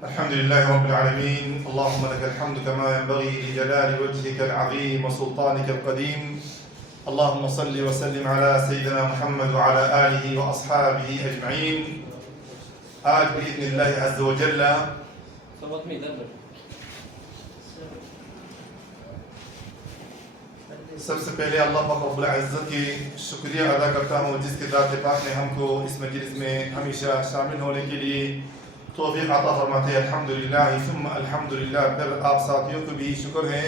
الحمد لله رب العالمين. اللهم لك الحمد كما ينبغي لجلال وجهك العظيم وسلطانك القديم. اللهم صل وسلم على سيدنا محمد وعلى آله وأصحابه أجمعين. آج بإذن الله عز وجل سب سے پہلے اللہ پاک رب العزت کی شکریہ ادا کرتا ہوں جس کے ذات پاک نے ہم کو اس مجلس میں ہمیشہ شامل ہونے کے لیے توفیق عطا فرماتے ہیں. الحمدللہ ثم الحمدللہ. پھر آپ ساتھیوں کو بھی شکر ہے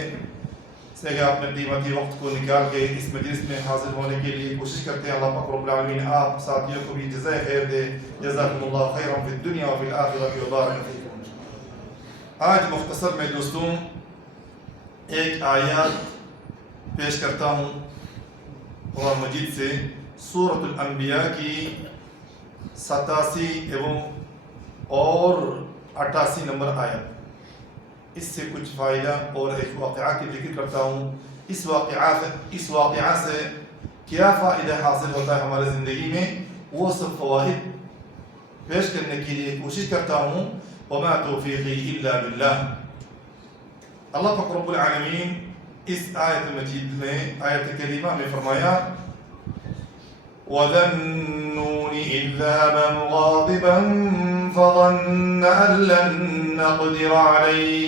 کہ آپ نے قیمتی وقت کو نکال کے اس مجلس میں حاضر ہونے کے لیے کوشش کرتے ہیں. اللہ پاک رب العالمین آپ ساتھیوں کو بھی جزائے خیر دے. جزاکم اللہ خیرا فی الدنیا و فی الآخرۃ وبارک فیکم. آج مختصر میں دوستوں ایک آیات پیش کرتا ہوں قرآن مجید سے. سورۃ الانبیاء کی 87 اور 88 نمبر آیت. اس سے کچھ فائدہ اور ایک واقعہ کی ذکر کرتا ہوں. اس واقعہ سے کیا فائدہ حاصل ہوتا ہے ہمارے زندگی میں وہ سب فوائد پیش کرنے کے لیے کوشش کرتا ہوں. وما توفیقی الا باللہ. اللہ پاک رب العالمین اس آیت مجید میں آیت کریمہ میں فرمایا وَذَا النُّونِ إِذْ ذَهَبَ مُغَاضِبًا فَظَنَّ أَن لَّن نَّقْدِرَ عَلَيْهِ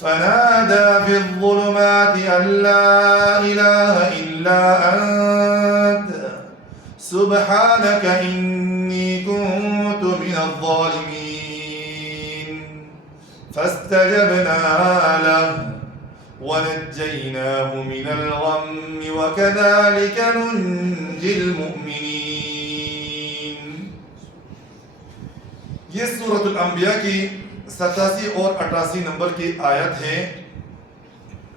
فنادى في الظلمات أن لا إله إلا أنت سبحانك إني كنت من الظالمين. فاستجبنا له ونجيناه من الغم وكذلك ننجي المؤمنين. یہ سورۃ الانبیاء کی 87 اور 88 نمبر کی آیت ہے.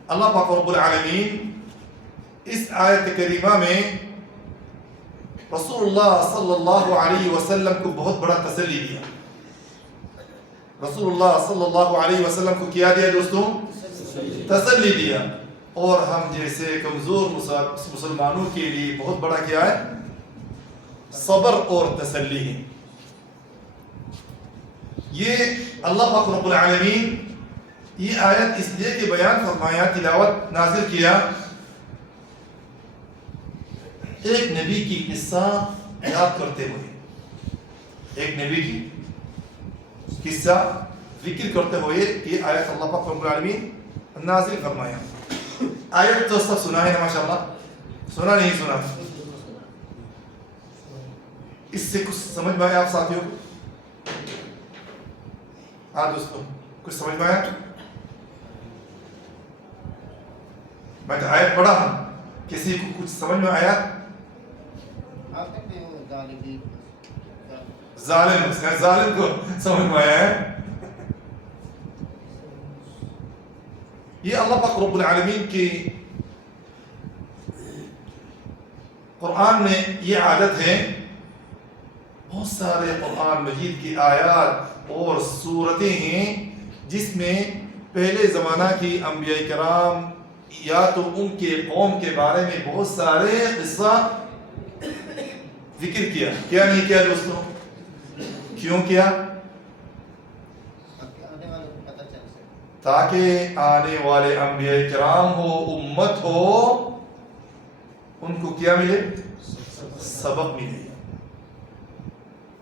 اللہ پاک رب العالمین اس آیت کریمہ میں رسول اللہ صلی اللہ علیہ وسلم کو بہت بڑا تسلی دیا. رسول اللہ صلی اللہ علیہ وسلم کو کیا دیا دوستوں؟ تسلی دیا. اور ہم جیسے کمزور مسلمانوں کے لیے بہت بڑا کیا ہے؟ صبر اور تسلی ہے. یہ اللہ پاک رب العالمین یہ آیت اس لیے کہ بیان فرمایا، تلاوت نازل کیا ایک نبی کی قصہ یاد کرتے ہوئے، ایک نبی کی قصہ ذکر کرتے ہوئے یہ آیت اللہ پاک رب العالمین نازل فرمایا. آیت تو سب سنا ہے نا ماشاءاللہ؟ سنا نہیں سنا؟ اس سے کچھ سمجھ میں آیا آپ ساتھیوں کو؟ ہاں دوستوں کچھ سمجھ میں آیا؟ میں تو آیت پڑھا ہوں، کسی کو کچھ سمجھ میں آیا؟ ظالم کو سمجھ میں آیا ہے. یہ اللہ پاک رب العالمین کی قرآن میں یہ عادت ہے. بہت سارے قرآن مجید کی آیات اور سورتیں ہیں جس میں پہلے زمانہ کی انبیاء کرام یا تو ان کے قوم کے بارے میں بہت سارے قصہ ذکر کیا. کیا نہیں کیا دوستوں؟ کیوں کیا؟ تاکہ آنے والے انبیاء کرام ہو، امت ہو، ان کو کیا ملے؟ سبق ملے.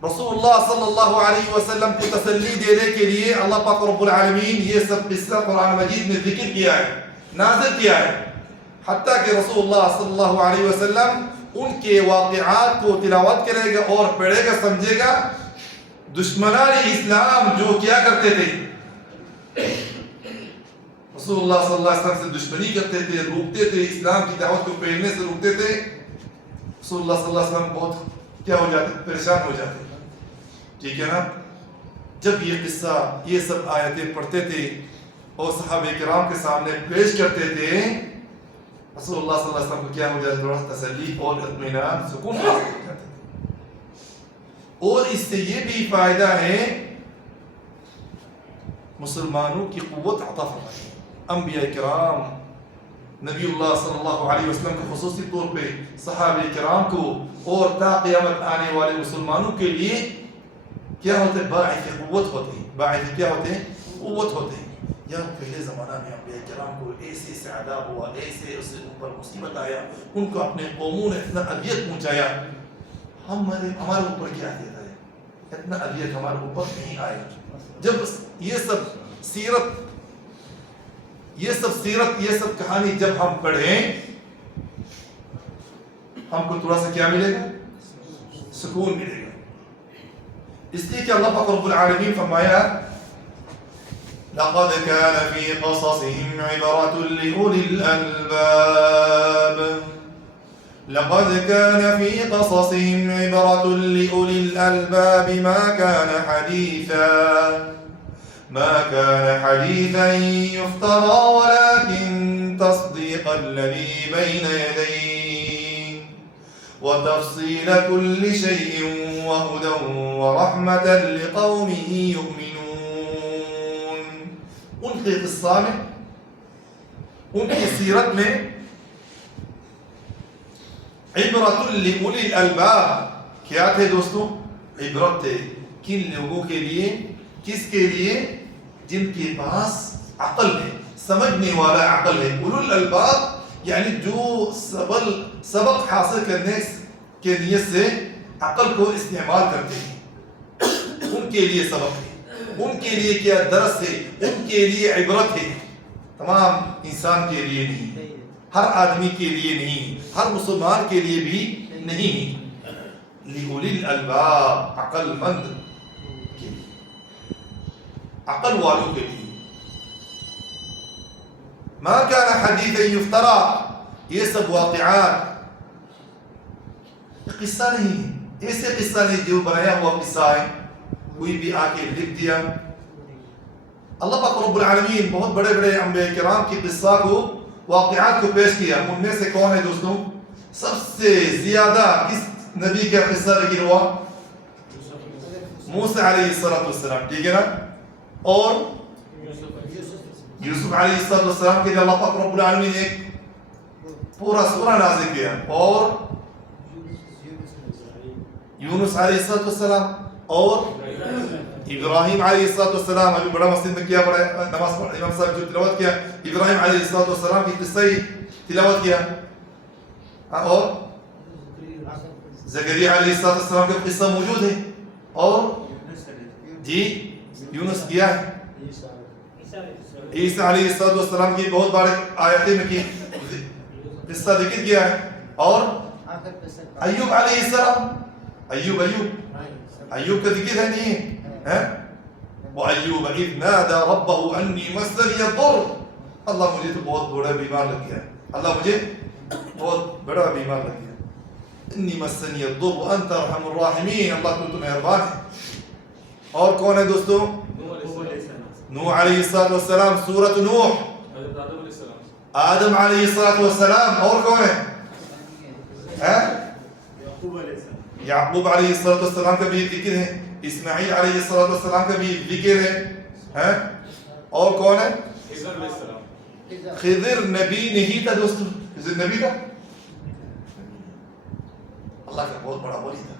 رسول اللہ صلی اللہ علیہ وسلم کو تسلی دینے کے لیے اللہ پاک رب العالمین یہ سب قصہ قرآن مجید میں ذکر کیا ہے، نازل کیا ہے. حتیٰ کہ رسول اللہ صلی اللہ علیہ وسلم ان کے واقعات کو تلاوت کرے گا اور پڑھے گا، سمجھے گا. دشمنان اسلام جو کیا کرتے تھے، رسول اللہ صلی اللہ علیہ وسلم سے دشمنی کرتے تھے، روکتے تھے، اسلام کی دعوت کو پھیلنے سے روکتے تھے. رسول اللہ صلی اللہ علیہ وسلم بہت کیا ہو جاتے؟ پریشان ہو جاتے. ٹھیک ہے نا؟ جب یہ قصہ یہ سب آیتیں پڑھتے تھے اور صحابہ کرام کے سامنے پیش کرتے تھے، رسول اللہ صلی اللہ علیہ وسلم کو کیا ہو جاتا؟ تھوڑا تسلی اور اطمینان، سکون حاصل ہو جاتا. اور اس سے یہ بھی فائدہ ہے مسلمانوں کی قوت عطا فرمائی. انبیاء کرام نبی اللہ صلی اللہ علیہ وسلم کو خصوصی طور پہ صحابہ کرام کو اور تا قیامت آنے والے مسلمانوں کے لیے کیا ہوتے ہیں؟ باعث قوت ہوتے ہیں. باعث کیا ہوتے ہیں؟ قوت ہوتے ہیں. یا پہلے زمانہ میں انبیاء کرام کو ایسے سے عذاب ہوا, ایسے اس اوپر مصیبت آیا, ان کو اپنے قوموں نے اتنا اذیت پہنچایا. ہمارے اوپر کیا اذیت آیا؟ اتنا اذیت ہمارے اوپر نہیں آیا. جب یہ سب کہانی جب ہم پڑھیں, ہم کو تھوڑا سا کیا ملے گا؟ سکون ملے گا. اس لیے کہ اللہ پاک رب العالمین فرمایا لقد كان في قصصهم عبرة لأولي الألباب. لقد كان في قصصهم عبرة لأولي الألباب ما كان حديثا يفترى ولكن تصديق الذي بين يديه وتفصيل كل شيء وهدى ورحمة لقوم يؤمنون. ان کے قصہ میں, ان کی سیرت میں عبرت لأولی الالباب کیا تھے دوستوں؟ عبرت تھے. کن لوگوں کے لیے؟ کس کے لیے؟ جن کے پاس عقل ہے, سمجھنے والا عقل ہے. اولو الالباب یعنی جو سبق حاصل کرنے کے نیت سے عقل کو استعمال کرتے ہیں, ان کے لیے سبق ہے, ان کے لیے کیا درس ہے, ان کے لیے عبرت ہے. تمام انسان کے لیے نہیں, ہر آدمی کے لیے نہیں, ہر مسلمان کے لیے بھی نہیں. لِأُولِي الْأَلْبَابِ عقل مند کے لیے, عقل والوں کے لیے. ما كان حدیثا یفترا, یہ سب واقعات قصہ نہیں, ایسے قصہ نہیں جو بنایا ہوا قصہ ہے, کوئی بھی آ کے لکھ دیا. اللہ پاک رب العالمین بہت بڑے بڑے انبیاء کرام کی قصہ کو, واقعات کو پیش کیا. ان میں سے کون ہے دوستوں؟ سب سے زیادہ کس نبی کا قصہ ذکر ہوا؟ موسیٰ علیہ السلام, ٹھیک ہے نا. اور یوسف علیہ السلام کے لیے اللہ پاک رب العالمین نے ایک پورا سورہ نازل کیا. اور یونس علیہ السلام اور ابراہیم علیہ السلام. ابھی بڑا مسجد میں کیا پڑھا, نماز پڑھ امام صاحب جو تلاوت کیا, ابراہیم علیہ السلام کی قصہ ہی تلاوت کیا. اور زکریا علیہ السلام کا قصہ موجود ہے. اور جی یونس کیا ہے, عیسیٰ علیہ السلام کی بہت بڑے آیتیں میں کی قصہ ذکر کیا ہے. اور ایوب علیہ السلام, ایوب کا ذکر ہے نہیں ہے؟ وَأَيُّوبَ إِذْ نَادَى رَبَّهُ أَنِّي مَسَّنِيَ الضُّرُّ. اللہ مجھے تو بہت بڑا بیمار لگ گیا, اللہ مجھے بہت بڑا بیمار لگ گیا. إِنِّي مَسَّنِيَ الضُّرُّ وَأَنْتَ أَرْحَمُ الرَّاحِمِينَ. اللہ تو مہربان ہے. اور کون ہے دوستوں؟ نوح علیہ السلام, سورۃ نوح. آدم علیہ السلام. اور کون ہے؟ یعقوب علیہ السلام کا بھی ذکر ہے. اسماعیل علیہ السلام کا بھی ذکر ہے. اور کون ہے؟ خضر نبی نہیں تھا دوستو, خضر نبی تھا, اللہ کا بہت بڑا ولی تھا,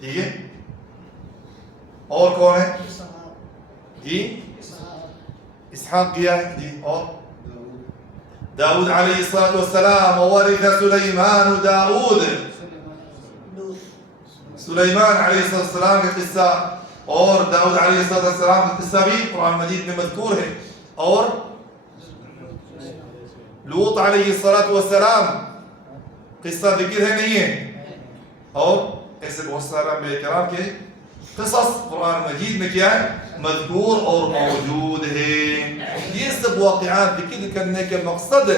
ٹھیک ہے. اور کون ہے؟ جی اسحاق کیا ہے جی. اور داؤد علیہ السلام. وورث سلیمان داؤد, سلیمان علیہ السلام کا قصہ اور داؤد علیہ السلام کا قصہ بھی قرآن مجید میں مذکور ہے. اور لوط علیہ السلام قصہ ذکر ہے نہیں ہے. اور ایسے بہت سارے انبیاء کرام کے قصص قرآن مجید میں کیا ہے؟ مذکور اور موجود ہے. یہ سب واقعات ذکر کرنے کے مقصد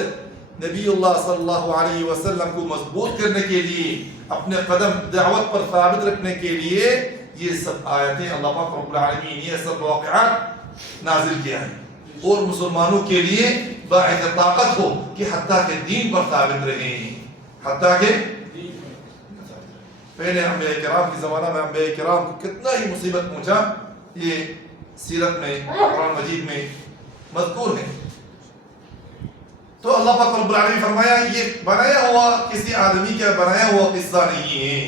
نبی اللہ صلی اللہ علیہ وسلم کو مضبوط کرنے کے لیے, اپنے قدم دعوت پر ثابت رکھنے کے لیے یہ سب آیتیں اللہ پاک رب العالمین یہ سب واقعات نازل کیا ہے. اور مسلمانوں کے لیے باعث طاقت ہو کہ حتیٰ کہ دین پر ثابت رہیں, حتیٰ کہ پہلے انبیاء کرام کے زمانہ میں انبیاء کرام کو کتنا ہی مصیبت پہنچا, یہ سیرت میں قرآن مجید میں مذکور ہے. تو اللہ اللہ پاک رب العالمین فرمایا یہ بنایا ہوا کسی آدمی کا بنایا ہوا قصہ نہیں ہے،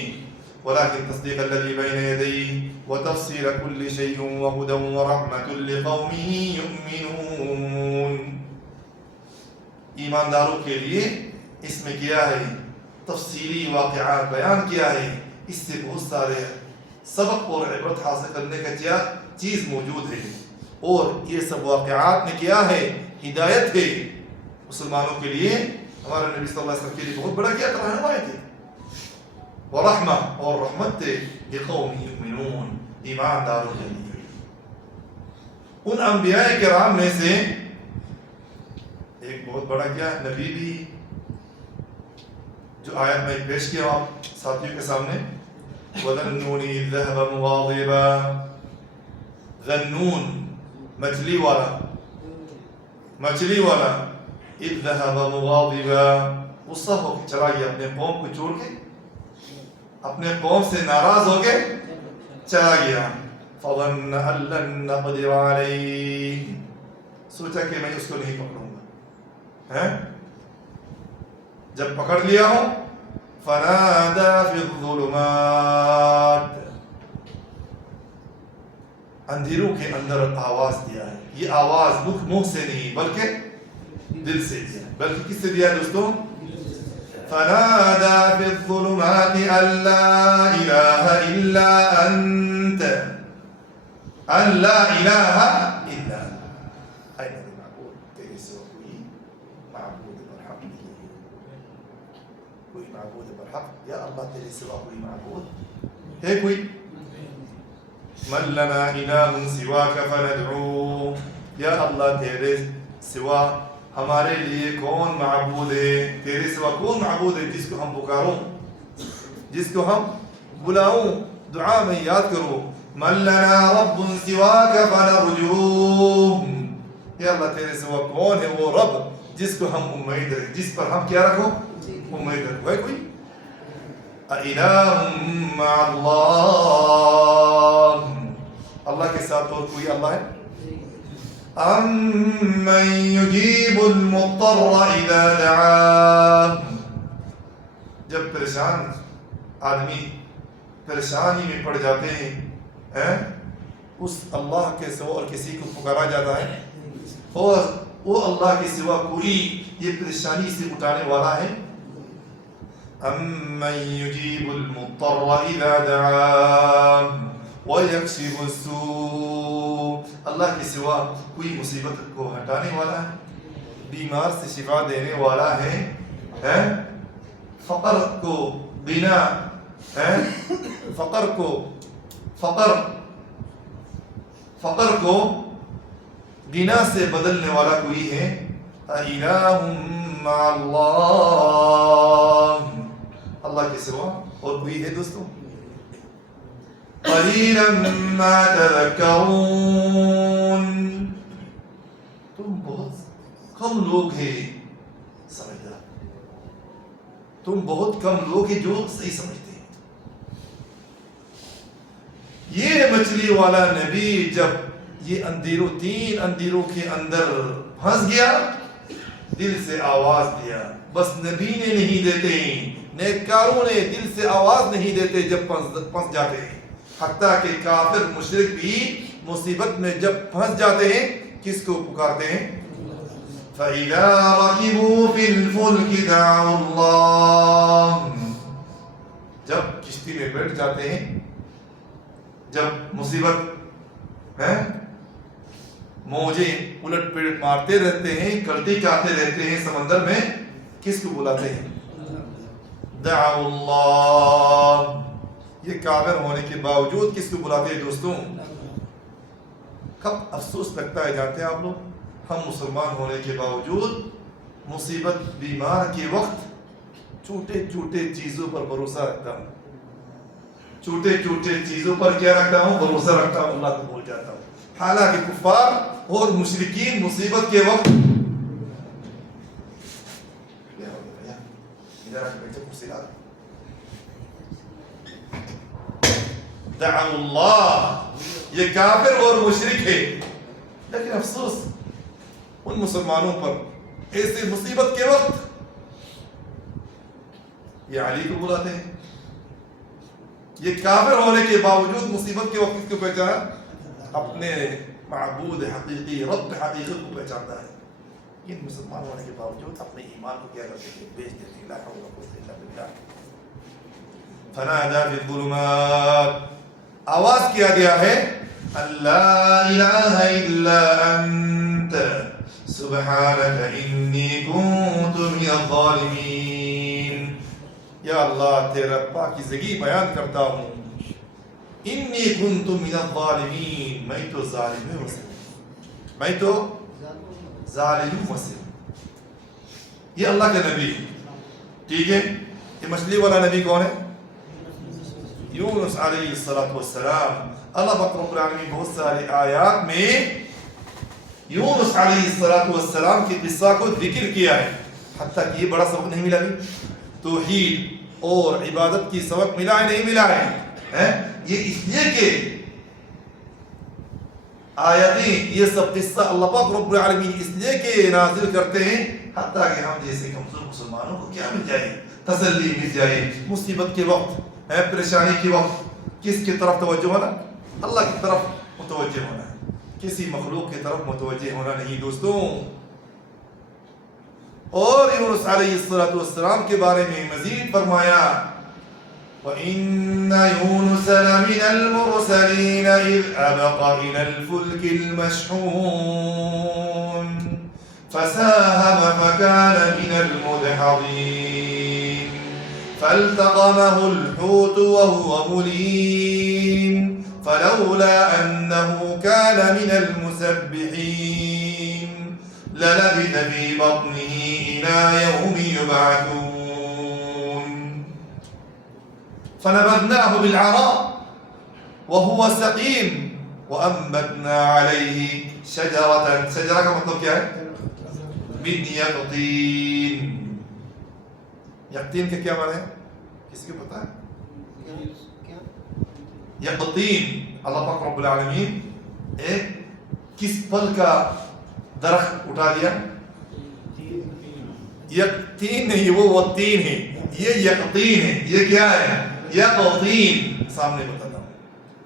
ولكن تصديق الذي بين يديه وتفسير كل شيء وهدى ورحمة لقوم يؤمنون. ایمانداروں کے لیے اس میں کیا ہے؟ تفصیلی واقعات بیان کیا ہے، اس سے بہت سارے سبق اور عبرت حاصل کرنے کا کیا چیز موجود ہے، اور یہ سب واقعات میں کیا ہے؟ ہدایت ہے مسلمانوں کے لیے. ہمارے نبی صلی اللہ علیہ وسلم کے لیے بہت بڑا کیا رہنمائی تھی، ورحمہ اور رحمت تھے لقوم یؤمنون، ایمانداروں کے لیے. ان انبیاء کرام میں سے ایک بہت بڑا کیا نبی بھی جو آیت میں پیش کیا آپ ساتھیوں کے سامنے، وَذَنُّونِ إِذْ ذَهَبَ مُغَاضِبًا. ذنون مچھلی والا اذ ذهب مغاضبا، غصہ ہو کے چلا گیا، اپنے قوم کو چھوڑ کے، اپنے قوم سے ناراض ہو کے چلا گیا. فظن ان لن نقدر علیہ، سوچا کہ میں اس کو نہیں پکڑوں گا. جب پکڑ لیا ہوں، فنادى في الظلمات، اندھیروں کے اندر آواز دیا ہے. یہ آواز منہ سے نہیں بلکہ دل سے دیا. بلکہ کس سے دیا دوستوں؟ فنادى في الظلمات ان لا اله الا انت، ان لا اله الا انت، اين المعبود تیرے سوا کوئی معبود برحق نہیں، کوئی معبود برحق یا اللہ تیرے سوا کوئی معبود ہے کوئی؟ من لنا الہ سواک فندعو، یا اللہ تیرے سوا ہمارے لیے کون معبود ہے؟ تیرے سوا کون معبود ہے جس کو ہم پکاروں، جس کو ہم بلاؤں، دعا میں یاد کرو. من لنا رب سواک فنرجوہ، یا اللہ تیرے سوا کون ہے وہ رب جس کو ہم امید رکھیں، جس پر ہم کیا رکھو؟ امید رکھو. ہے کوئی؟ اِلَٰهٌ مَّعَ اللَّهِ، اللہ کے ساتھ اور کوئی اللہ ہے؟ أَمَّن يُجِيبُ الْمُضْطَرَّ إِذَا دَعَاهُ، جب پریشان آدمی پریشانی میں پڑ جاتے ہیں، اس اللہ کے سوا اور کسی کو پکارا جاتا ہے، اور وہ اللہ کے سوا کوئی یہ پریشانی سے اٹھانے والا ہے. أَمَّن يُجِيبُ الْمُضْطَرَّ إِذَا دَعَاهُ وَيَكْشِفُ السُّوءَ، اللہ کے سوا کوئی مصیبت کو ہٹانے والا ہے، بیمار سے شفا دینے والا ہے، فقر کو بنا فقر کو غنا سے بدلنے والا کوئی ہے. الہ مع اللہ، اللہ کے سوا اور کوئی ہے دوستوں؟ قلیلا ما تذکرون، تم بہت کم لوگ ہیں سمجھدار، تم بہت کم لوگ ہیں جو صحیح سمجھتے ہیں. یہ مچھلی والا نبی جب یہ تین اندھیروں کے اندر پھنس گیا، دل سے آواز دیا. بس نبی نے نہیں دیتے، نیککاروں نے دل سے آواز نہیں دیتے جب پھنس جاتے ہیں. حتیٰ کہ کافر مشرک بھی مصیبت میں جب پھنس جاتے ہیں کس کو پکارتے ہیں؟ فَإِذَا رَكِبُوا فِي الْفُلْكِ دَعَوُا اللَّهَ، جب کشتی میں بیٹھ جاتے ہیں، جب مصیبت موجیں الٹ پلٹ مارتے رہتے ہیں، کلٹی کھاتے رہتے ہیں سمندر میں، کس کو بلاتے ہیں؟ دعوا اللہ. یہ کافر ہونے کے باوجود کس کو بلاتے ہیں دوستوں؟ کب افسوس لگتا ہے جانتے ہیں آپ لوگ؟ ہم مسلمان ہونے کے باوجود مصیبت بیمار کے وقت چھوٹے چھوٹے چیزوں پر بھروسہ رکھتا ہوں، چھوٹے چھوٹے چیزوں پر کیا رکھتا ہوں؟ بھروسہ رکھتا ہوں، اللہ کو بھول جاتا ہوں. حالانکہ کفار اور مشرکین مصیبت کے وقت دعوا اللہ، یہ کافر اور مشرک ہے. لیکن افسوس ان مسلمانوں پر ایسے مصیبت کے وقت یہ علی کو بلاتے ہیں. یہ کافر ہونے کے باوجود مصیبت کے وقت کس کو پہچانا؟ اپنے معبود حقیقی رب حقیقی کو پہچانتا ہے. ان مسلمان ہونے کے باوجود اپنے ایمان کو کیا کرتے ہیں؟ بیچ دیتے ہیں. لا حول ولا قوة الا بالله. فنادى في الظلمات، آواز کیا گیا ہے اللہ الہ الا انت سبحانک انی کنت من الظالمین. یا اللہ تیرا پاکیزگی بیان کرتا ہوں. انی کنت من الظالمین، میں تو ظالم ہوں، میں تو ظالم ہوں. یہ اللہ کے نبی، ٹھیک ہے. یہ مچھلی والا نبی کون ہے؟ یونس علیہ السلام. اللہ رب العالمین بہت سارے آیات میں یونس علیہ السلام کی قصہ کو ذکر کیا ہے. حتیٰ کہ یہ بڑا سبق نہیں ملا بھی، توحید اور عبادت کی سبق ملا ہے نہیں ملا ہے. یہ اس لیے کہ آیتیں یہ سب قصہ اللہ پاک رب العالمین اس لیے کہ نازل کرتے ہیں حتیٰ کہ ہم جیسے کمزور مسلمانوں کو کیا مل جائے؟ تسلی مل جائے. مصیبت کے وقت، پریشانی کے وقت کس کی طرف توجہ ہونا؟ اللہ کی طرف متوجہ ہونا ہے، کسی مخلوق کی طرف متوجہ ہونا نہیں دوستوں. اور یونس علیہ السلام کے بارے میں مزید فرمایا وَإِنَّ يُونُسَ لَمِنَ الْمُرْسَلِينَ إِذْ أَبَقَ إِلَى الْفُلْكِ الْمَشْحُونِ فَسَاهَمَ فَكَانَ مِنَ الْمُدْحَضِينَ فَالْتَقَمَهُ الْحُوتُ وَهُوَ مُلِيمٌ فَلَوْلَا أَنَّهُ كَانَ مِنَ الْمُسَبِّحِينَ لَلَبِثَ فِي بَطْنِهِ إِلَى يَوْمِ يُبْعَثُونَ فنبذناه بالعراء وهو سقيم وأنبتنا عليه شجرة کا مطلب کیا ہے؟ من یقطین. یقطین کا کیا معنی ہے؟ کسی کو پتا ہے؟ یقطین اللہ پاک رب العالمین ایک کس پھل کا درخت اٹھا دیا؟ یقطین نہیں، وہ تین ہے. یہ یقطین ہے. یہ کیا ہے؟ یقطین. سامنے بتاتا ہوں.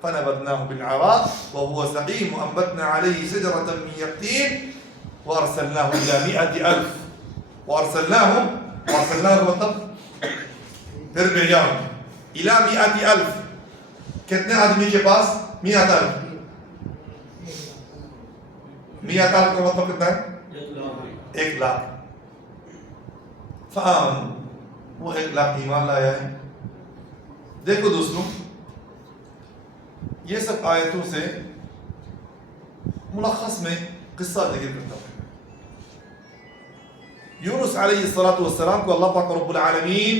فنبذناه بالعراء وهو سقيم وأنبتنا عليه شجرة من يقطين وأرسلناه إلى 100,000. وأرسلناه مطلب پھر بھیجا ہوں إلى 100,000. کتنے آدمی کے پاس؟ 100,000. 100,000 کا مطلب کتنا ہے؟ 1,00,000. فآمنوا، وہ 1,00,000 ایمان لایا ہے. دیکھو دوستوں، یہ سب آیتوں سے ملخص میں قصہ ذکر کرتا ہوں. یونس علیہ السلام کو اللہ پاک رب العالمین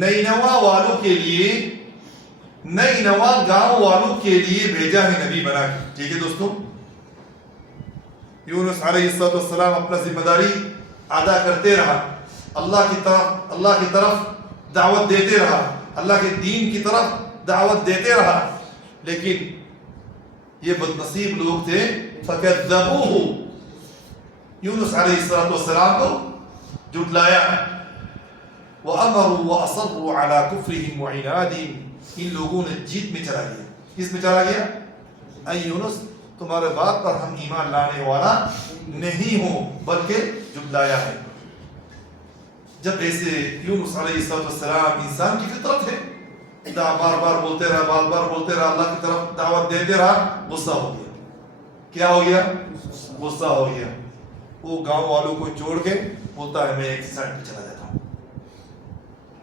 نینوا والوں کے لیے، نینوا گاؤں والوں کے لیے بھیجا ہے نبی بنا کے. ٹھیک ہے دوستوں، یونس علیہ السلام اپنا ذمہ داری ادا کرتے رہا، اللہ کی طرف دعوت دیتے رہا، اللہ کے دین کی طرف دعوت دیتے رہا. لیکن یہ بدنصیب لوگ تھے فَكَذَّبُوهُ، یونس علیہ السلام کو جھٹلایا. وَأَمَرُوا وَأَصَرُّوا عَلَى كُفْرِهِمْ وَعِنَادِهِمْ، ان لوگوں نے جیت میں چلا گیا. کس میں چلا گیا؟ اے یونس تمہارے بات پر ہم ایمان لانے والا نہیں ہوں، بلکہ جھٹلایا ہے. جب ایسے یونس علیہ السلام انسان کی فطرت ہے، بار بار بولتے رہا، اللہ کی طرف دعوت دیتے رہا، غصہ ہو گیا. کیا ہو گیا؟ غصہ ہو گیا. وہ گاؤں والوں کو چھوڑ کے بولتا ہے میں ایک سائڈ پہ چلا جاتا ہوں،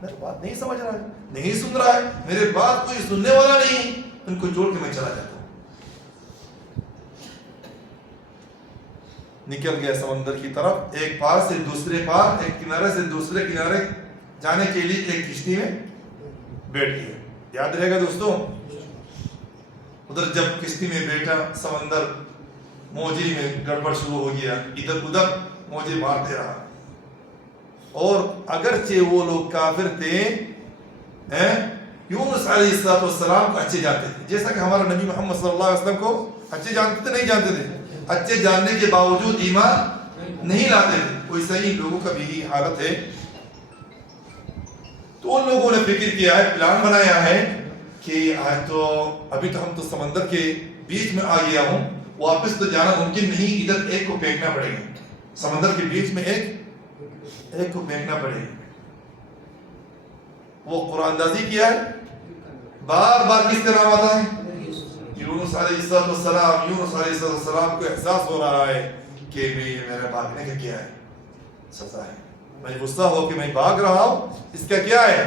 میری بات نہیں سمجھ رہا ہے، نہیں سن رہا ہے، میرے بات کوئی سننے والا نہیں، ان کو چھوڑ کے میں چلا جاتا ہوں. نکل گیا سمندر کی طرف، ایک پار سے دوسرے پار، ایک کنارے سے دوسرے کنارے جانے کے لیے ایک کشتی میں بیٹھ گیا. یاد رہے گا دوستوں، ادھر جب کشتی میں بیٹھا سمندر موجی میں گڑبڑ شروع ہو گیا، ادھر ادھر موجے مارتے رہا. اور اگرچہ وہ لوگ کافر تھے، یونس علیہ السلام کو اچھے جانتے تھے، جیسا کہ ہمارا نبی محمد صلی اللہ علیہ وسلم کو اچھے جانتے تھے. نہیں جانتے تھے، اچھے جاننے کے باوجود ایمان نہیں لاتے تھے. ویسا ہی لوگوں کا بھی حالت ہے. تو ان لوگوں نے فکر کیا ہے, پلان بنایا ہے کہ آج تو ابھی تو ہم تو سمندر کے بیچ میں آ گیا ہوں, واپس تو جانا ممکن نہیں, ادھر ایک کو پھینکنا پڑے گا, سمندر کے بیچ میں ایک کو پھینکنا پڑے گا. وہ قرآن اندازی کیا ہے, بار بار کس طرح آتا ہے, یونس علیہ السلام. یونس علیہ السلام کو احساس ہو رہا ہے کہ میرا بھاگنے کا کیا ہے, سزا ہے. میں غصہ ہو کہ میں بھاگ رہا ہوں, اس کا کیا ہے,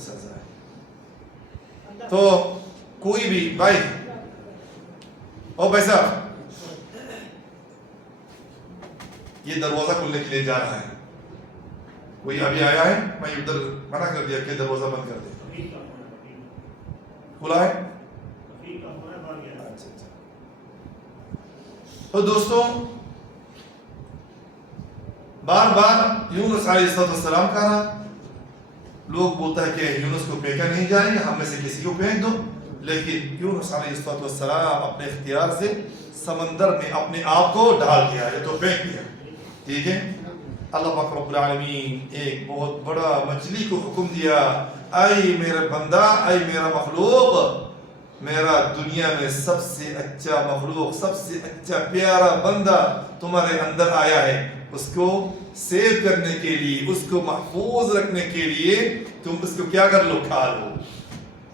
سزا ہے. تو کوئی بھی بھائی او بھائی صاحب, یہ دروازہ کھلنے کے لیے جا رہا ہے, کوئی ابھی آیا ہے, میں ادھر منع کر دیا کہ دروازہ بند کر دے. کھلا ہے. تو دوستوں, بار بار یونس علیہ السلام کا نا, لوگ بولتا ہے کہ یونس کو پھینکا نہیں جائے گا, ہم میں سے کسی کو پھینک دو. لیکن یونس علیہ السلام اپنے اختیار سے سمندر میں اپنے آپ کو ڈال دیا, یہ تو پھینک دیا. ٹھیک ہے. اللہ پاک رب العالمین ایک بہت بڑا مچھلی کو حکم دیا, اے میرا بندہ, اے میرا مخلوق, میرا دنیا میں سب سے اچھا مخلوق, سب سے اچھا پیارا بندہ تمہارے اندر آیا ہے. اس کو سیو کرنے کے لیے, اس کو محفوظ رکھنے کے لیے تم اس کو کیا کر لو, کھا لو.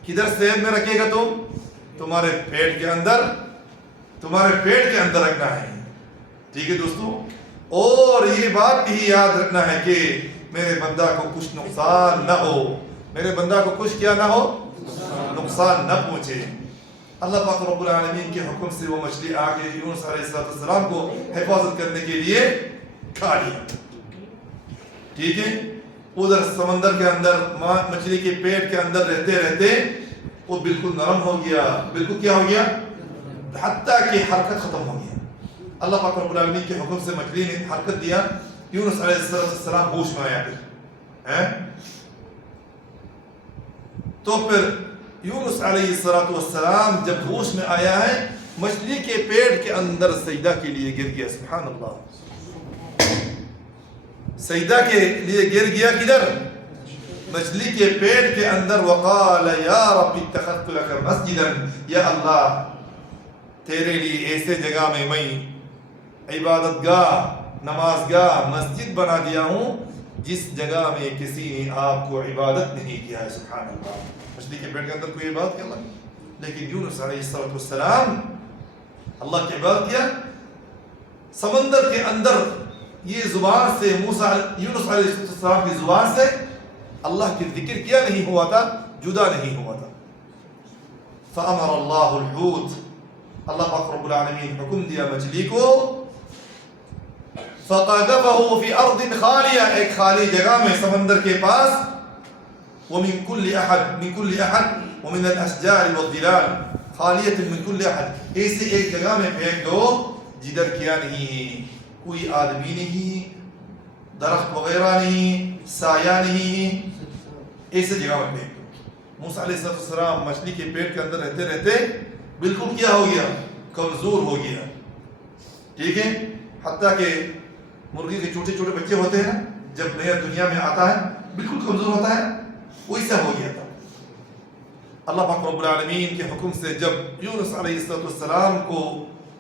کدھر سیو میں رکھے گا تم, تمہارے پیٹ کے اندر, تمہارے پیٹ کے اندر رکھنا ہے. ٹھیک ہے دوستوں. اور یہ بات بھی یاد رکھنا ہے کہ میرے بندہ کو کچھ نقصان نہ ہو, میرے بندہ کو کچھ کیا نہ ہو, نقصان نہ پہنچے. اللہ پاک رب العالمین کے حکم سے وہ مچھلی آگے یونس علیہ السلام کو حفاظت کرنے کے لیے کھا لیا. ٹھیک ہے. ادھر سمندر کے اندر مچھلی کے پیٹ کے اندر رہتے رہتے وہ بالکل نرم ہو گیا, بالکل کیا ہو گیا, حتیٰ کہ حرکت ختم ہو گیا. اللہ پاک رب العالمین کے حکم سے مچھلی نے حرکت دیا, یونس علیہ السلام ہوش میں آیا. پھر تو پھر یونس علیہ السلام جب ہوش میں آیا ہے, مچھلی کے پیٹ کے اندر سجدہ کے لیے گر گیا. سبحان اللہ, سجدہ کے لیے گر گیا. کدھر, مچھلی کے پیٹ کے اندر. وقال یا رب اتخذت لك مسجدا, یا اللہ تیرے لیے ایسے جگہ میں عبادت گاہ, نماز گاہ, مسجد بنا دیا ہوں جس جگہ میں کسی نے آپ کو عبادت نہیں کیا ہے. سبحان اللہ. مچھلی کے پیٹ کے اندر کوئی عبادت کیا اللہ, لیکن یونس علیہ السلام اللہ کی عبادت کیا. سمندر کے اندر یہ زبان سے یونس علیہ السلام کی زبان سے اللہ کی ذکر کیا نہیں ہوا تھا, جدا نہیں ہوا تھا. فامر اللہ الحوت, اللہ پاک رب العالمین حکم دیا مچھلی کو, فقذفه في ارض خالیہ, ایک خالی جگہ میں سمندر کے پاس. ومن كل احد ومن الاشجار والظلال خالیۃ من كل احد, ایسی ایک جگہ میں پھینک دو جدھر کیا نہیں, کوئی آدمی نہیں, درخت وغیرہ نہیں, سایہ نہیں, ایسی جگہ میں پھینک دو. موسیٰ علیہ السلام مچھلی کے پیٹ کے اندر رہتے رہتے بالکل کیا ہو گیا, کمزور ہو گیا. ٹھیک ہے. حتیٰ کہ مرغی کے چھوٹے چھوٹے بچے ہوتے ہیں نا, جب نیا دنیا میں آتا ہے بالکل کمزور ہوتا ہے, ویسا ہو گیا تھا. اللہ پاک رب العالمین کے حکم سے جب یونس علیہ السلام کو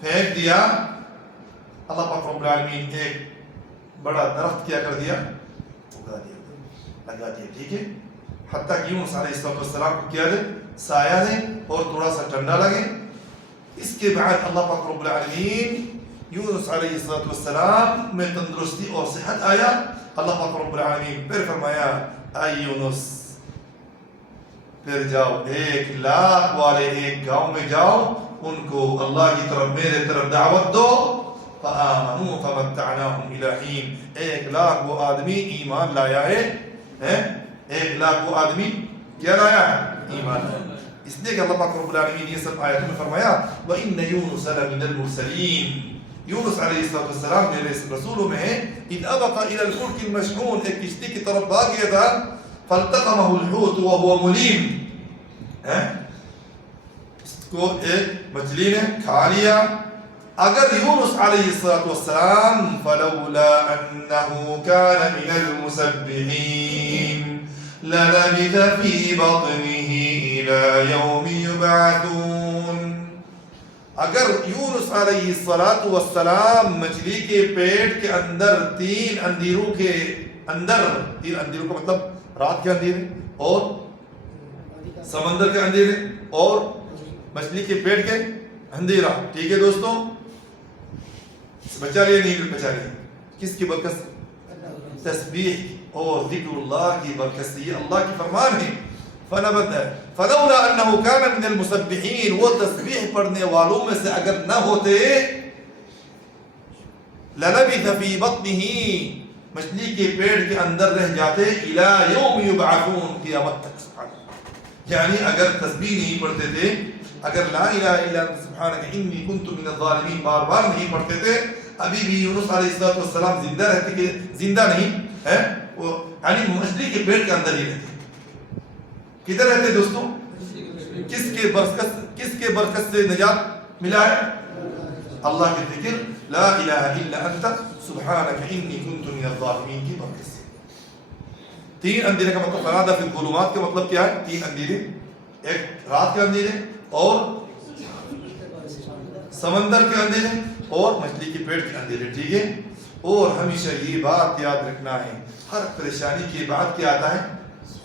پھینک دیا, اللہ پاک رب العالمین ایک بڑا درخت کیا کر دیا, اگا دیا, لگا دیا. ٹھیک ہے. حتیٰ کہ یونس علیہ السلام کو کیا دے, سایہ دے اور تھوڑا سا ٹھنڈا لگے. اس کے بعد اللہ پاک رب العالمین یونس علیہ السلام میں تندرستی اور صحت آیا. اللہ پاک رب العالمین پھر فرمایا, اے یونس پھر جاؤ 1,00,000 والے ایک گاؤں میں جاؤ, ان کو اللہ کی طرف, میرے طرف دعوت دو. فآمنوا فمتعناهم إلى حين, 1,00,000 وہ آدمی ایمان لایا ہے. 1,00,000 وہ آدمی کیا لایا ہے, ایمان لایا. اس لیے کہ اللہ پاک رب العالمین یہ سب آیتوں میں فرمایا, وَإِنَّ يُونُسَ لَمِنَ الْمُرْسَلِينَ, یونس علیہ السلام میرے رسولوں میں ہے. اذ ابق الى الفلك المشحون, ایک کشتی کی طرف بھاگ گیا تھا. فالتقمه الحوت وهو ملیم, اس کو ایک مچھلی نے کھا لیا. اگر یونس علیہ السلام فلولا انه كان من المسبحين للبث في بطنه الى يوم يبعثون. اگر یونس علیہ السلام مچھلی کے پیٹ کے اندر تین اندھیروں کا مطلب رات کے اندھیرے اور سمندر کے اندھیرے اور مچھلی کے پیٹ کے اندھیرا. ٹھیک ہے دوستوں, بچا لیا نہیں بچا لیا؟ کس کی برکت سے؟ تسبیح اور ذکر اللہ کی برکت سے. یہ اللہ کی فرمان ہے. فنبت فلولا انه كان من المسبحين, وہ تسبیح پڑھنے والوں میں سے اگر نہ ہوتے, للبث في بطنه, مچھلی کے پیٹ کے اندر رہ جاتے, الى يوم يبعثون, قیامت تک. یعنی اگر تسبیح نہیں پڑھتے تھے, اگر لا الہ الا انت سبحانک انی کنت من الظالمین بار بار نہیں پڑھتے تھے, ابھی بھی یونس علیہ السلام زندہ رہتے کہ زندہ نہیں ہے, وہ یعنی مچھلی کے پیٹ کے اندر ہی رہتے. کدھر رہتے دوستوں؟ کس کے برکت سے نجات ملا ہے؟ اللہ کے ذکر لا الہ الا انت سبحانک انی کنت من الظالمین کی برکت سے. تین اندھیرے کا مطلب فنادى فی الظلمات کا مطلب کیا ہے؟ تین اندھیرے, ایک رات کے اندھیرے اور سمندر کے اندھیرے اور مچھلی کے پیٹ کے اندھیرے. ٹھیک ہے, اور ہمیشہ یہ بات یاد رکھنا ہے, ہر پریشانی کے بعد کیا آتا ہے؟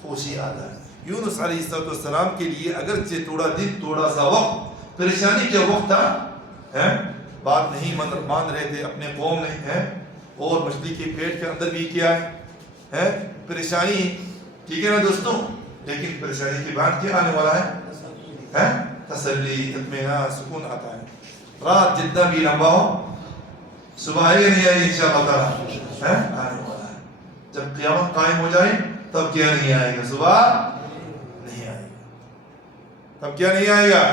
خوشی آتا ہے. یونس علیہ السلام کے لیے اگرچہ تھوڑا دن تھوڑا سا وقت پریشانی کا وقت تھا, بات نہیں مان رہے تھے اپنے قوم نے, اور مچھلی کے پیٹ کے اندر بھی کیا ہے پریشانی. ٹھیک ہے نا دوستوں, لیکن پریشانی کے بعد کیا آنے والا ہے؟ تسلی, اطمینان, سکون آتا ہے. رات جتنا بھی لمبا ہو, صبح آئے گا نہیں آئے گی انشاءاللہ تعالی؟ آنے والا ہے. جب قیامت قائم ہو جائے تب کیا نہیں آئے گا؟ صبح نہیں آئے گا. تب کیا نہیں آئے گا؟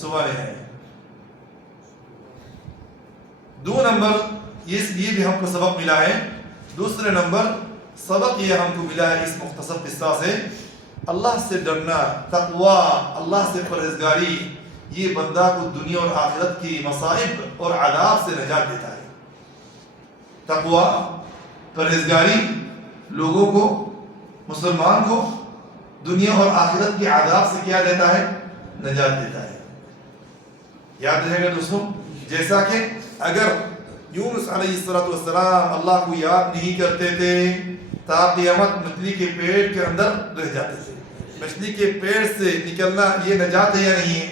صبح نہیں آئے گا. دو نمبر یہ بھی ہم کو سبق ملا ہے. دوسرے نمبر سبق یہ ہم کو ملا ہے اس مختصر قصہ سے, اللہ سے ڈرنا, تقوی, اللہ سے پرہیزگاری, یہ بندہ کو دنیا اور آخرت کی مصائب اور عذاب سے نجات دیتا ہے. تقوی, پرہیزگاری لوگوں کو, مسلمان کو دنیا اور آخرت کے عذاب سے کیا دیتا ہے؟ نجات دیتا ہے. یاد رہے گا دوستوں, جیسا کہ اگر یونس علیہ السلام اللہ کو یاد نہیں کرتے تھے تا قیامت مچھلی کے پیٹ کے اندر رہ جاتے تھے. مچھلی کے پیٹ سے نکلنا یہ نجات ہے یا نہیں ہے؟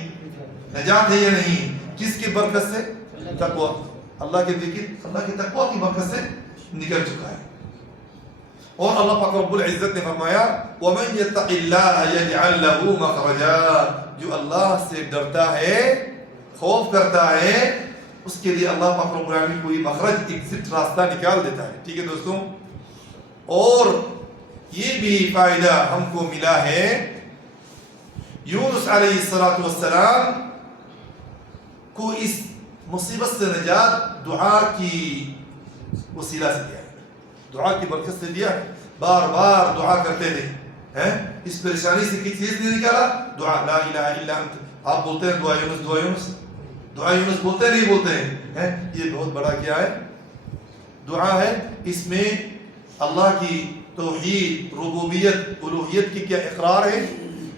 نجات ہے یا نہیں؟ کس کی برکت سے؟ تقوی, اللہ کے ذکر, اللہ کی تقوی کی برکت سے نکل چکا ہے. اور اللہ پاک رب العزت نے فرمایا وَمَن يَتَّقِ اللَّهَ يَجْعَلْ لَهُ مَخْرَجًا, جو اللہ سے ڈرتا ہے, خوف کرتا ہے, اس کے لیے اللہ پاک رب العالمین کوئی مخرج, ایگزٹ, راستہ نکال دیتا ہے. ٹھیک ہے دوستوں, اور یہ بھی فائدہ ہم کو ملا ہے, یونس علیہ السلام کو اس مصیبت سے نجات دعا کی وسیلہ سے دیا ہے, دعا کی برکت سے دیا ہے. بار بار دعا کرتے تھے, اس پریشانی سے کس چیز نے نکالا؟ دعا, لا الہ الا انت. آپ بولتے ہیں دعا یونس, دعا یونس, دعا یونس بولتے نہیں بولتے ہیں؟ یہ بہت بڑا کیا ہے؟ دعا ہے. اس میں اللہ کی توحید, ربوبیت, الوہیت کی کیا اقرار ہے,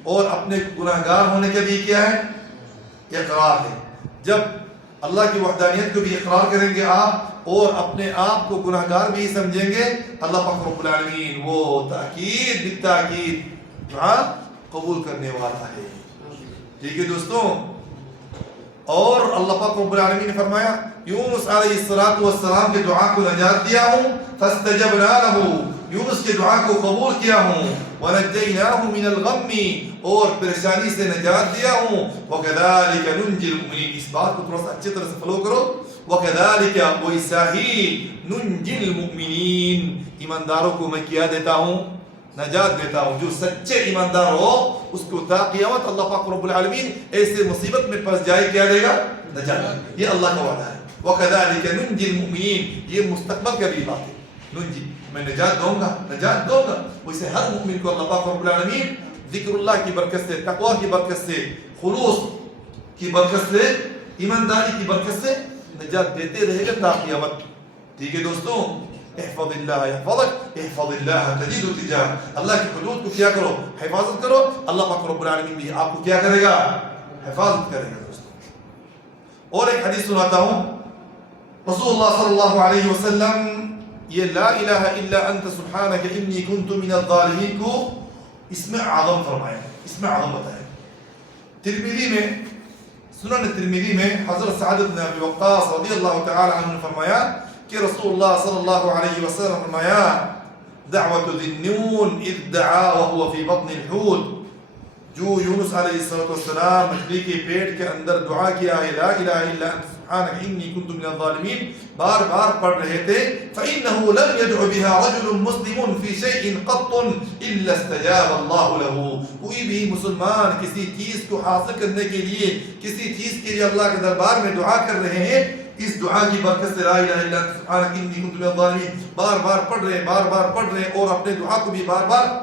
اور اپنے گناہگار ہونے کا بھی کیا ہے؟ اقرار ہے. جب اللہ کی وحدانیت کو بھی اقرار کریں گے آپ, اور اپنے آپ کو گناہگار بھی سمجھیں گے, اللہ پاک رب العالمین وہ تاکید بالتاکید دعا قبول کرنے والا ہے. ٹھیک ہے دوستوں, اور اللہ پاک رب العالمین نے فرمایا یونس علیہ السلام کے دعا کو نجات دیا ہوں, فاستجبنا له, یونس کے دعا کو قبول کیا ہوں, ونجیناہ من الغم, اور پریشانی سے نجات دیا ہوں, وکذالک ننجی المؤمنین. اس بات کو تھوڑا سا اچھی طرح سے فالو کرو, وکذالک, ویسا ہی, ننجی المؤمنین, ایمانداروں کو میں کیا دیتا ہوں؟ نجات دیتا ہوں. جو سچے ایماندار ہو اس کو تا قیامت اللہ پاک رب العالمین ایسے مصیبت میں پھنس جائے کیا دے گا؟ نجات. یہ اللہ کا وعدہ ہے. وَكَذَلِكَ نُنْجِي الْمُؤْمِنِينَ, یہ مستقبل کا بھی بات ہے. ننجی, میں نجات دوں گا, نجات دوں گا. ویسے ہر مومن کو اللہ پاک رب العالمین ذکر اللہ کی برکت سے, تقوی کی برکت سے, خلوص کی برکت سے, ایمانداری کی برکت سے نجات دیتے رہے گا تا قیامت. ٹھیک ہے دوستوں, احفظ اللہ یحفظک احفظ اللہ تجدہ تجاہک. اللہ کی حدود کو کیا کرو, حفاظت کرو, اللہ پاک رب العالمین بھی آپ کو کیا کرے گا, حفاظت کرے گا دوستوں. اور ایک حدیث سناتا ہوں, رسول اللہ صلی اللہ علیہ وسلم یہ لا الہ الا انت سبحانک انی کنت من الظالمین کو اس میں اعظم فرمایا, اس میں اعظم بتایا. ترمذی میں, سنن ترمذی میں حضرت سعد بن ابی وقاص رضی اللہ تعالی عنہ نے فرمایا کہ رسول اللہ صلی اللہ علیہ وسلم فرمایا دعوت ذی النون اذ دعا وهو في بطن الحوت. جو یونس علیہ السلام مچھلی کے پیٹ کے اندر دعا کیا ہے لا الہ الا انت سبحانک انی کنت من الظالمین, بار بار پڑھ رہے تھے. فإنه لم يدع بها رجل مسلم في شيء قط إلا استجاب الله له. کوئی بھی مسلمان کسی چیز کو حاصل کرنے کے لیے, کسی چیز کے لیے اللہ کے دربار میں دعا کر رہے ہیں, اس دعا کی برکت سے لا الہ الا انت سبحانک انی کنت من الظالمین بار بار پڑھ رہے ہیں, بار بار پڑھ رہے ہیں, اور اپنے دعا کو بھی بار بار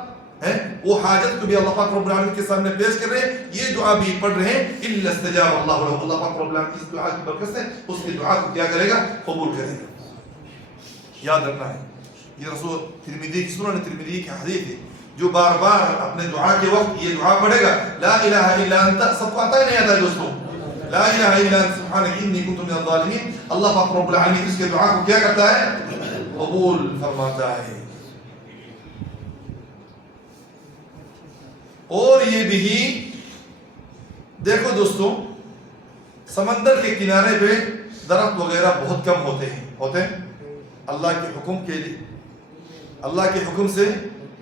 وہ حاجت کو بھی اللہ پاک رب العالمین کے سامنے پیش کر رہے ہیں, یہ دعا بھی پڑھ رہے ہیں. الا استجاب اللہ له, اللہ پاک رب العالمین اس دعا کی برکت سے اس کی دعا کو کیا کرے گا, قبول کرے گا. یاد رکھنا ہے, یہ رسول ترمذی کی سنن ترمذی کی حدیث ہے. جو بار بار اپنے دعا کے وقت یہ دعا پڑھے گا لا الہ الا انت, سب کو آتا ہے نہیں آتا ہے دوستوں, لا الہ الا انت سبحانک انی کنت من الظالمین, اللہ پاک رب العالمین اس کے دعا کو کیا کرتا ہے, قبول فرماتا ہے. اور یہ بھی دیکھو دوستوں, سمندر کے کنارے پہ درخت وغیرہ بہت کم ہوتے ہیں. اللہ کے حکم کے لیے, اللہ کے حکم سے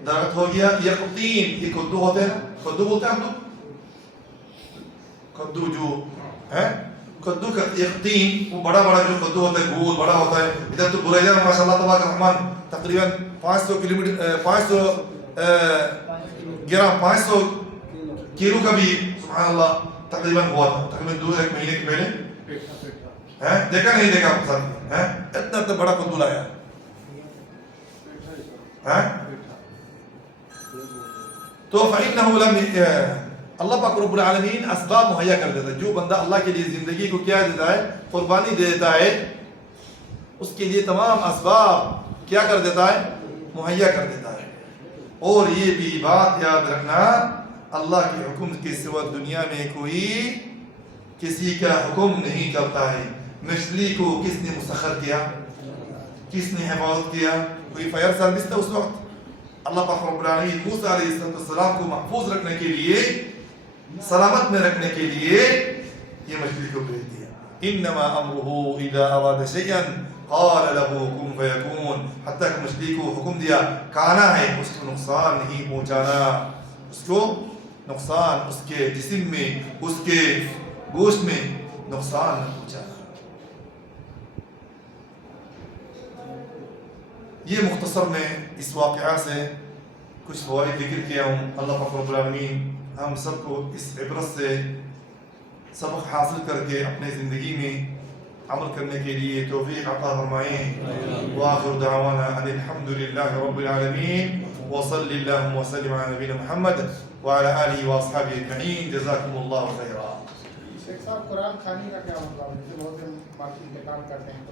درخت ہو گیا. یقطین, یہ کدو ہوتے ہیں نا, کدو بولتے ہیں ہم لوگ, کدو جو ہے کدو کا یقطین, وہ بڑا بڑا جو کدو ہوتا ہے, گول بڑا ہوتا ہے. ادھر تو بریجا میں ماشاء اللہ تبارک الرحمن تقریباً 500 کلومیٹر 500 کلو کا بھی سبحان اللہ تقریباً ہوا تھا, تقریباً 1 مہینے کے پہلے. دیکھا نہیں دیکھا آپ ساتھ, اتنا اتنا بڑا کدو لایا. تو فإنه لم, اللہ پاک رب العالمین اسباب مہیا کر دیتا ہے. جو بندہ اللہ کے لیے زندگی کو کیا دیتا ہے, قربانی دے دیتا ہے, اس کے لیے تمام اسباب کیا کر دیتا ہے, مہیا کر دیتا ہے. اور یہ بھی بات یاد رکھنا, اللہ کے حکم کے سوا دنیا میں کوئی کسی کا حکم نہیں کرتا ہے. مچھلی کو کس نے مسخر کیا, کس نے حفاظت کیا, کوئی فائر سروس تھا اس وقت. اللہ پاک رب العالمین موسیٰ علیہ السلام کو محفوظ رکھنے کے لیے, سلامت میں رکھنے کے لیے یہ مچھلی کو بھیج دیا. انما امره اذا اراد شيئا قال له كن فيكون. حتیٰ کہ مچھلی کو حکم دیا کھانا ہے, اس کو نقصان نہیں پہنچانا, اس کو نقصان اس کے جسم میں, اس کے گوشت میں نقصان نہ پہنچانا. یہ مختصر میں اس واقعہ سے کچھ فوائد ذکر کیا ہوں. اللہ پاک رب العالمین ہم سب کو اس عبرت سے سبق حاصل کر کے اپنے زندگی میں عمل کرنے کے لیے توفیق عطا فرمائیں. وآخر دعوانا ان الحمد للہ رب العالمین وصلی اللہم وسلم علی نبینا محمد وعلى آلہ واصحابہ اجمعین. جزاکم اللہ خیرا. شیخ صاحب قرآن خوانی کا کیا مطلب ہے؟ بہت سے مارکیٹ میں کام کرتے ہیں